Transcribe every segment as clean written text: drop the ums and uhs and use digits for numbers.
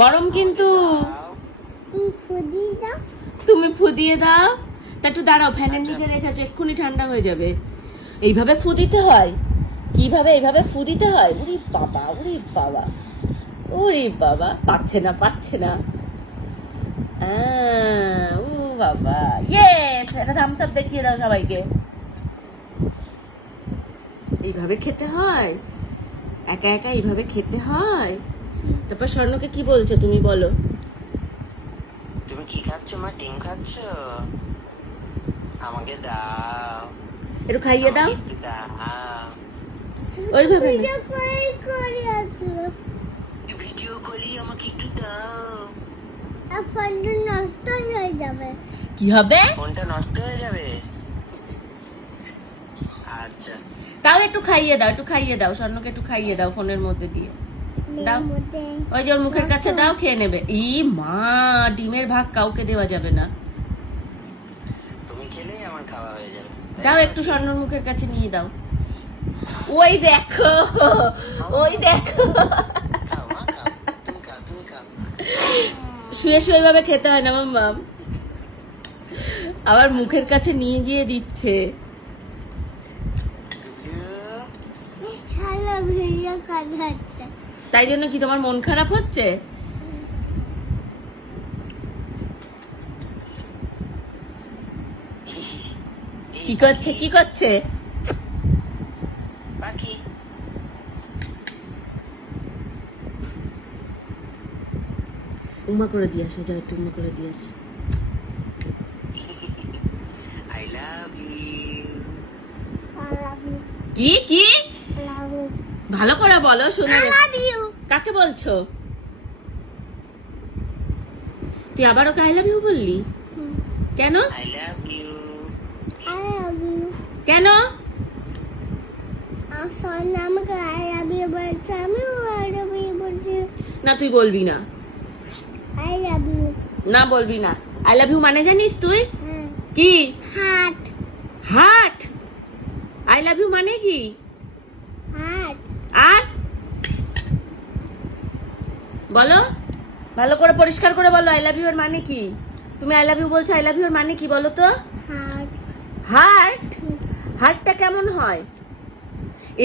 গরম কিন্তু। তুমি ফু দিয়ে দাও। তা একটু দাঁড়াও, ফ্যানের নিচে রেখেছো, এক্ষুনি ঠান্ডা হয়ে যাবে। এইভাবে ফু দিতে হয়? কিভাবে এইভাবে ফু দিতে হয়? ওরে বাবা, ওরে বাবা, ওরে বাবা, পাচ্ছে না পাচ্ছে না। ও বাবা, ইয়েস, এটা থামস আপ দেখিয়ে দাও সবাইকে। এইভাবে খেতে হয়? একা একা এইভাবে খেতে হয়? তারপর স্বর্ণকে কি বলছো তুমি, বলো। তুমি কি খাচ্ছ মা? ডিম খাচ্ছ? আমাকে দাও, একটু খাইয়ে দাও। একটু দাও। ওইভাবে না, ভিডিও করি, আমাকে একটু দাও। ফোনটা নষ্ট হয়ে যাবে। কি হবে? ফোনটা নষ্ট হয়ে যাবে। আচ্ছা, তাও একটু খাইয়ে দাও, একটু খাইয়ে দাও, স্বর্ণকে একটু খাইয়ে দাও ফোনের মধ্যে দিয়ে দাও। ওই যে ওর মুখের কাছে দাও, খেয়ে নেবে। ই মা, ডিমের ভাগ কাউকে দেওয়া যাবে না। তুমি খেলেই আমার খাওয়া হয়ে যাবে। দাও একটু, স্বর্ণর মুখের কাছে নিয়ে দাও। ওই দেখো, ওই দেখো, খাও মা, খাও। তুমি খাও, তুমি খাও। শুয়ে শুয়ে ভাবে খেতে হয় না মাম্মা, আবার মুখের কাছে নিয়ে গিয়ে দিচ্ছে। সারা ভিডিও কাজ হচ্ছে। তাই জন্য কি তোমার মন খারাপ হচ্ছে? কি করছে, কি করছে? পাখি। উমা করে দিয়ে আসে, যাও একটু উমা করে দিয়ে আসে। I love you. কি কি ভালো করে বলো, শুনে। কাকে বলছো? তুই আবার ওকে আই লাভ ইউ বললি কেন? I love you. কেন? আমাকে আই লাভ ইউ বলছে, আমি আই লাভ ইউ বলছি। না তুই বলবি না, আই লাভ ইউ। না বলবি না। আই লাভ ইউ মানে জানিস তুই? হ্যাঁ। কি? হাট হার্ট। আই লাভ ইউ মানে কি? হাট। আর বলো, ভালো করে পরিষ্কার করে বলো, আই লাভ ইউ এর মানে কি? তুমি আই লাভ ইউ বলছো, আই লাভ ইউ এর মানে কি বলো তো? হাট। হার্ট। হার্টটা কেমন হয়?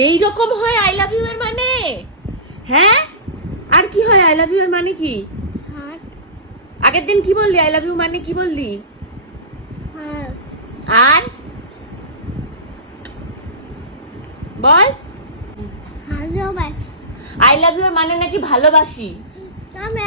এই রকম হয় আই লাভ ইউ এর মানে? হ্যাঁ, আর কি হয় আই লাভ ইউ এর মানে কি? হাট। আগের দিন কি বললি? আই লাভ ইউ মানে কি বললি? হাট। আর বল। ভালোবাসি। আই লাভ ইউ এর মানে নাকি ভালোবাসি। আমি